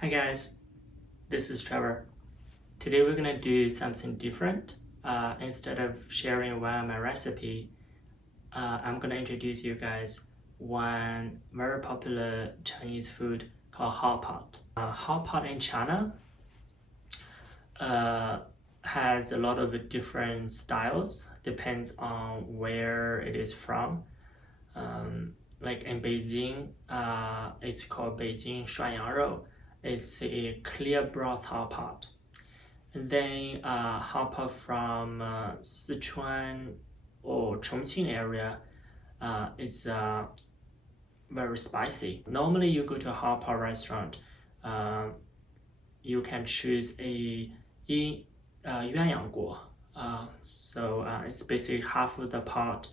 Hi guys, this is Trevor. Today we're gonna do something different. Instead of sharing one of my recipe, I'm gonna introduce you guys one very popular Chinese food called Hotpot. Hotpot in China has a lot of different styles, depends on where it is from. Like in Beijing, it's called Beijing 涮羊肉. It's a clear broth hot pot. And then hot pot from Sichuan or Chongqing area is very spicy. Normally you go to a hot pot restaurant, you can choose a 鸳鸯锅. So it's basically half of the pot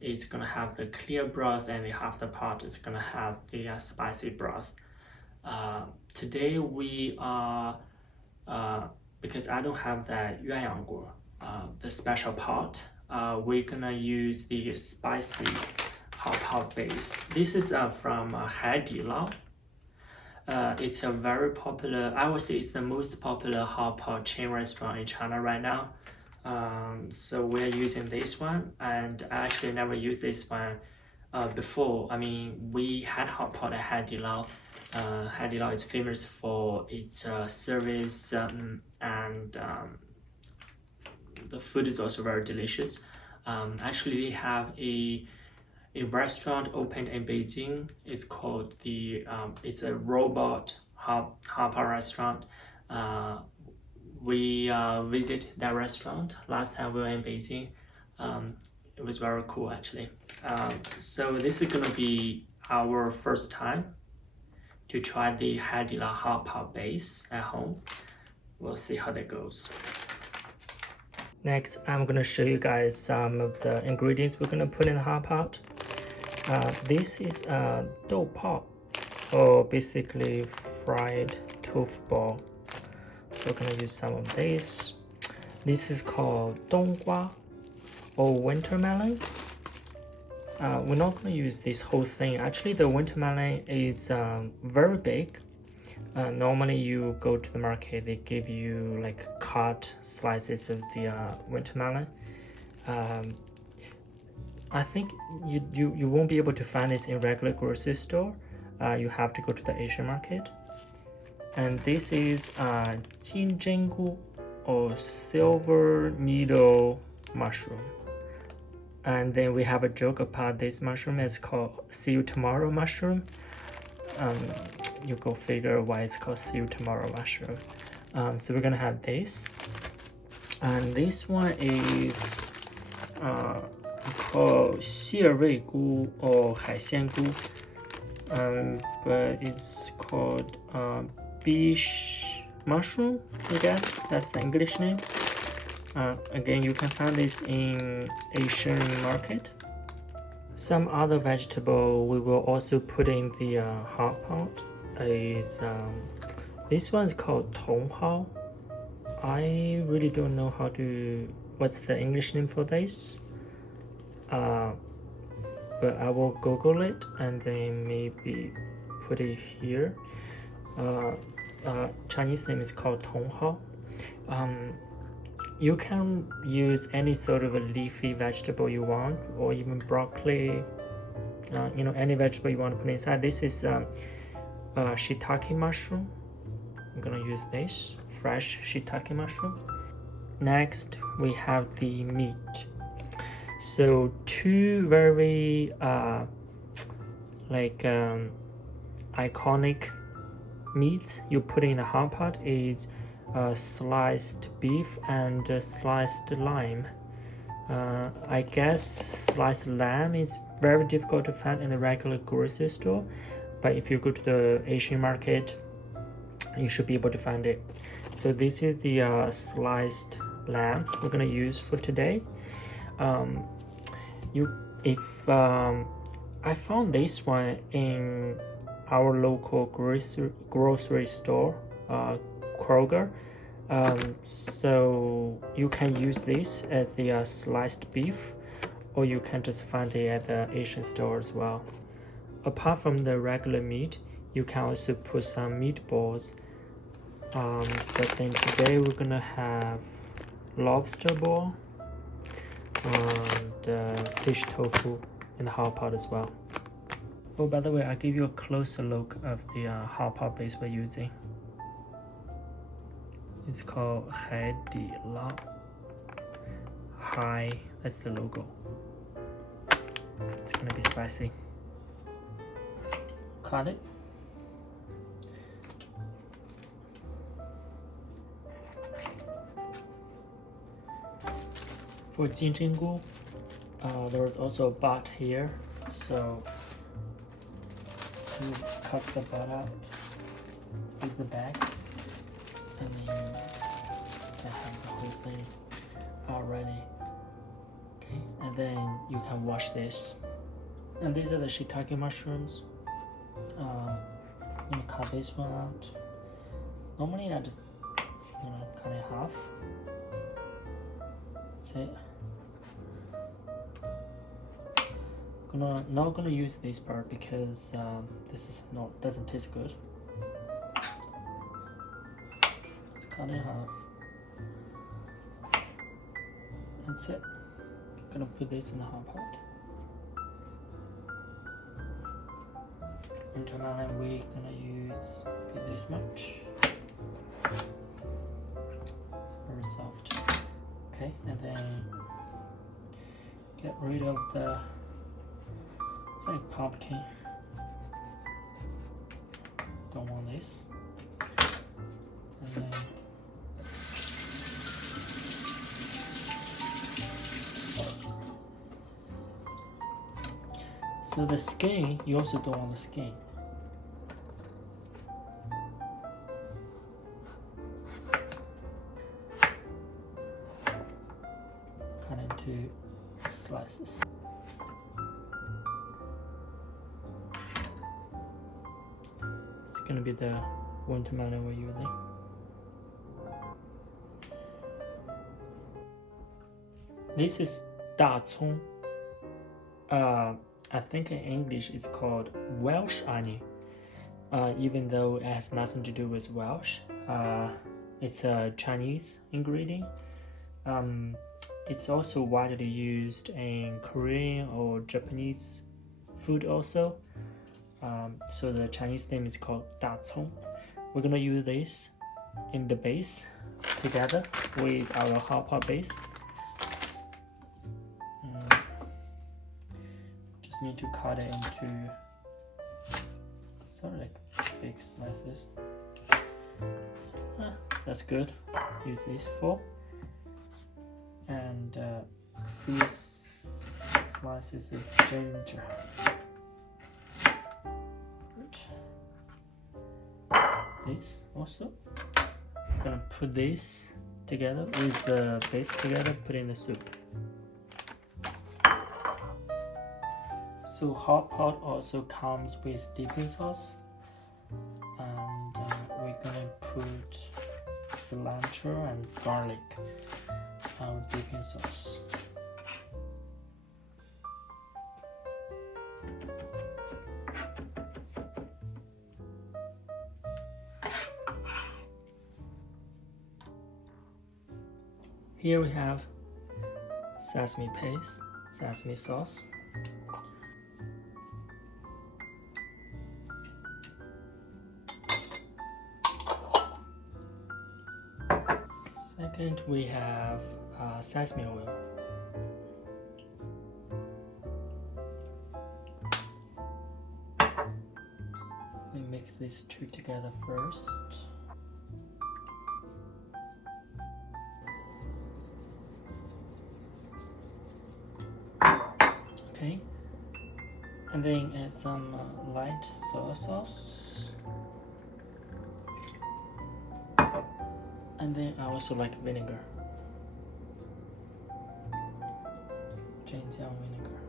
is gonna have the clear broth and the half the pot is gonna have the spicy broth. Today we are, because I don't have that 鸳鸯锅, the special pot, we're gonna use the spicy hot pot base. This is from Haidilao. It's a very popular, I would say it's the most popular hot pot chain restaurant in China right now. So we're using this one, and I actually never used this one before. I mean, we had hot pot at Haidilao. Haidilao is famous for its service and the food is also very delicious. Actually, they have a restaurant opened in Beijing. It's called it's a robot hot pot restaurant. We visit that restaurant last time we were in Beijing. It was very cool actually. So this is gonna be our first time to try the Haidilao hot pot base at home. We'll see how that goes. Next, I'm gonna show you guys some of the ingredients we're gonna put in the hot pot. This is Dacong, or basically fried tofu ball. So we're gonna use some of this. This is called tonghao, or winter melon. We're not going to use this whole thing. Actually, the winter melon is very big. Normally you go to the market, they give you like cut slices of the winter melon. I think you won't be able to find this in regular grocery store. You have to go to the Asian market. And this is zhenjiang, or silver needle mushroom. And then we have a joke about this mushroom. It's called see you tomorrow mushroom. You go figure why it's called see you tomorrow mushroom. So we're gonna have this, and this one is called 蟹瑞菇 or 海鲜菇, but it's called beech mushroom, I guess that's the English name. Again, you can find this in Asian market. Some other vegetable we will also put in the hot pot is this one is called tonghao. I really don't know what's the English name for this, but I will Google it and then maybe put it here. Chinese name is called tonghao. You can use any sort of a leafy vegetable you want, or even broccoli, any vegetable you want to put inside. This is shitake mushroom. I'm gonna use this fresh shitake mushroom. Next, we have the meat. So two very iconic meats you put in a hot pot is sliced beef and sliced lime. I guess sliced lamb is very difficult to find in the regular grocery store, but if you go to the Asian market, you should be able to find it. So this is the sliced lamb we're gonna use for today. I found this one in our local grocery store, Kroger. So you can use this as the sliced beef, or you can just find it at the Asian store as well. Apart from the regular meat, you can also put some meatballs But then today we're gonna have lobster ball and fish tofu in the hot pot as well. Oh, by the way, I'll give you a closer look of the hot pot base we're using. It's called Haidilao. Hi, that's the logo. It's gonna be spicy. Cut it. For zhenjiang, there is also a butt here, so you cut the butt out, use the bag, and then you can have the whole thing already. Okay, and then you can wash this. And these are the shitake mushrooms. I'm gonna cut this one out. Normally I just cut it half. That's it. Not gonna use this part because this is doesn't taste good. Let's cut it in half. That's it. Gonna put this in the hot pot. Until now we're gonna use this much. It's very soft. Okay, and then get rid of the, it's like pumpkin. Don't want this. And then so the skin, you also don't want the skin. Cut into slices. It's gonna be the watermelon we're using. This is Dacong. I think in English it's called Welsh onion, even though it has nothing to do with Welsh. It's a Chinese ingredient. It's also widely used in Korean or Japanese food also. So the Chinese name is called Dacong. We're gonna use this in the base together with our hot pot base. Need to cut it into sort of like big slices. That's good. Use this for, and these slices of ginger. This also. I'm gonna put this together with the base together. Put in the soup. So hot pot also comes with dipping sauce, and we're gonna put cilantro and garlic our dipping sauce. Here we have sesame paste, sesame sauce. Second, we have sesame oil. Let me mix these two together first. Okay, and then add some light soy sauce. And then I also like vinegar. Zhenjiang vinegar.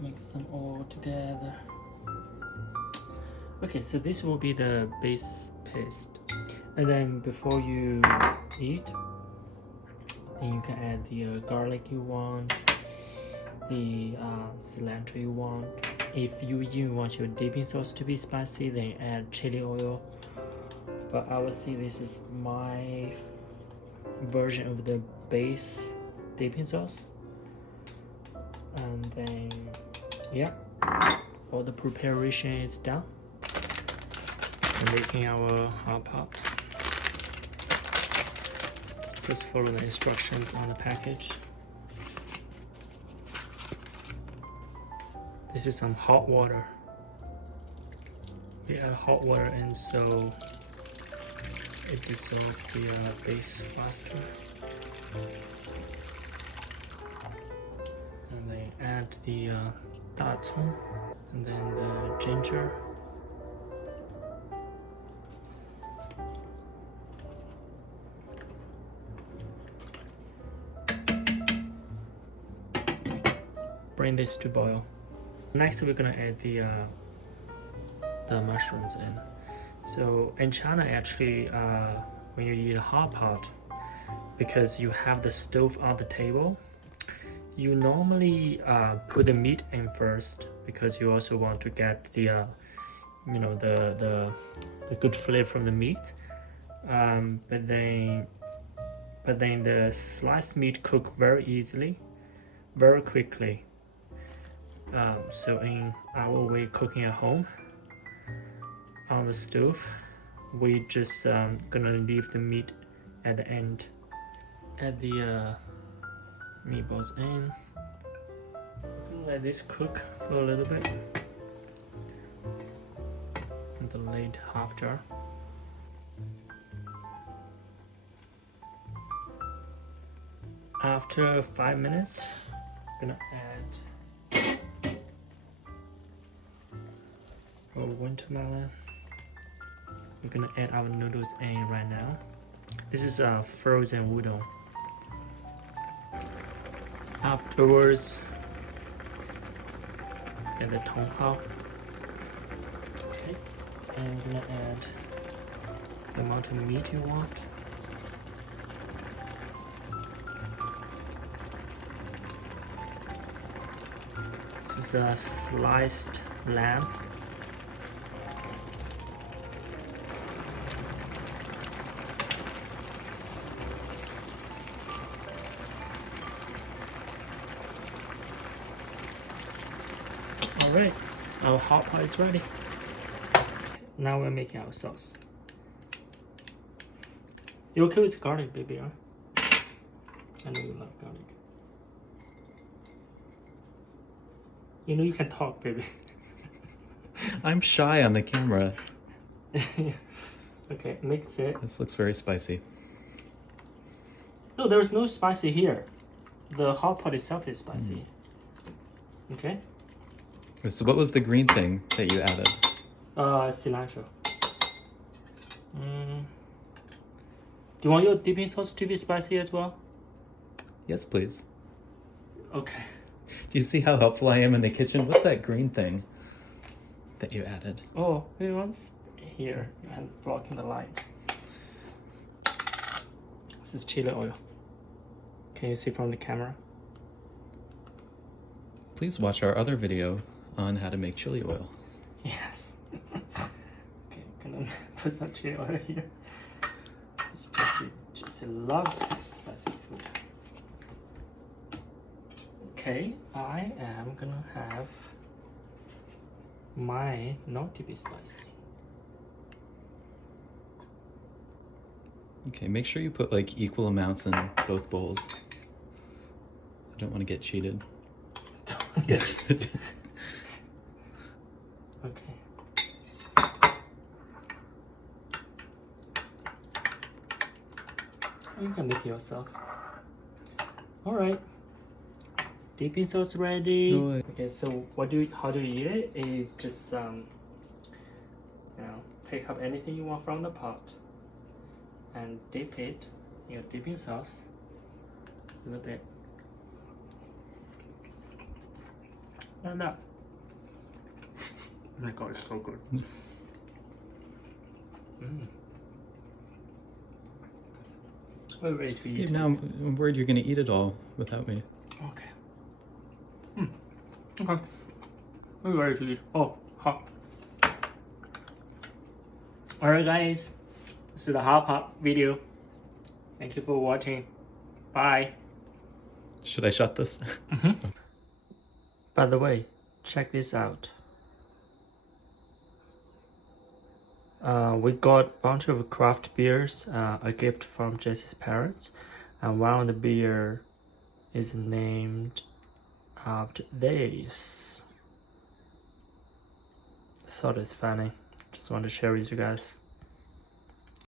Mix them all together. Okay, so this will be the base paste. And then before you eat, then you can add the garlic you want, the cilantro you want. If you even want your dipping sauce to be spicy, then add chili oil. But I would say this is my version of the base dipping sauce. And then, yeah, all the preparation is done. Making our hot pot. Just follow the instructions on the package. This is some hot water. We add hot water in so it dissolves the base faster. And then add the Dacong and then the ginger. Bring this to boil. Next, we're gonna add the mushrooms in. So in China, actually, when you eat a hot pot, because you have the stove on the table, you normally put the meat in first because you also want to get the the good flavor from the meat. But then the sliced meat cook very easily, very quickly. So in our way cooking at home on the stove, we just gonna leave the meat at the end. Add the meatballs in. Let this cook for a little bit. And the lid half jar. After 5 minutes, I'm gonna add our watermelon. We're gonna add our noodles in right now. This is a frozen udon. Afterwards, add the tonghao. Okay, and we're gonna add the amount of meat you want. This is a sliced lamb. Alright, our hot pot is ready. Now we're making our sauce. You okay with garlic, baby? Huh? I know you love garlic. You know you can talk, baby. I'm shy on the camera. Okay, mix it. This looks very spicy. No, there's no spicy here. The hot pot itself is spicy. Okay? So what was the green thing that you added? Cilantro. Do you want your dipping sauce to be spicy as well? Yes, please. Okay. Do you see how helpful I am in the kitchen? What's that green thing that you added? Oh, it was here and blocking the light. This is chili oil. Can you see from the camera? Please watch our other video on how to make chili oil. Yes. Okay, gonna put some chili oil here. Jesse loves spicy food. Okay, I am gonna have mine not to be spicy. Okay, make sure you put like equal amounts in both bowls. I don't want to get cheated. Okay. You can make it yourself. Alright. Dipping sauce ready. No, Okay, so how do you eat it? Is just take up anything you want from the pot and dip it in your dipping sauce a little bit. And that. Oh my god, it's so good. We're ready to eat. now I'm worried you're gonna eat it all without me. Okay. Okay. I'm ready to eat. Oh, hot. Alright guys, this is the Hotpot video. Thank you for watching. Bye. Should I shut this? By the way, check this out. We got a bunch of craft beers, a gift from Jesse's parents, and one of the beer is named after this. Thought it's funny. Just want to share with you guys.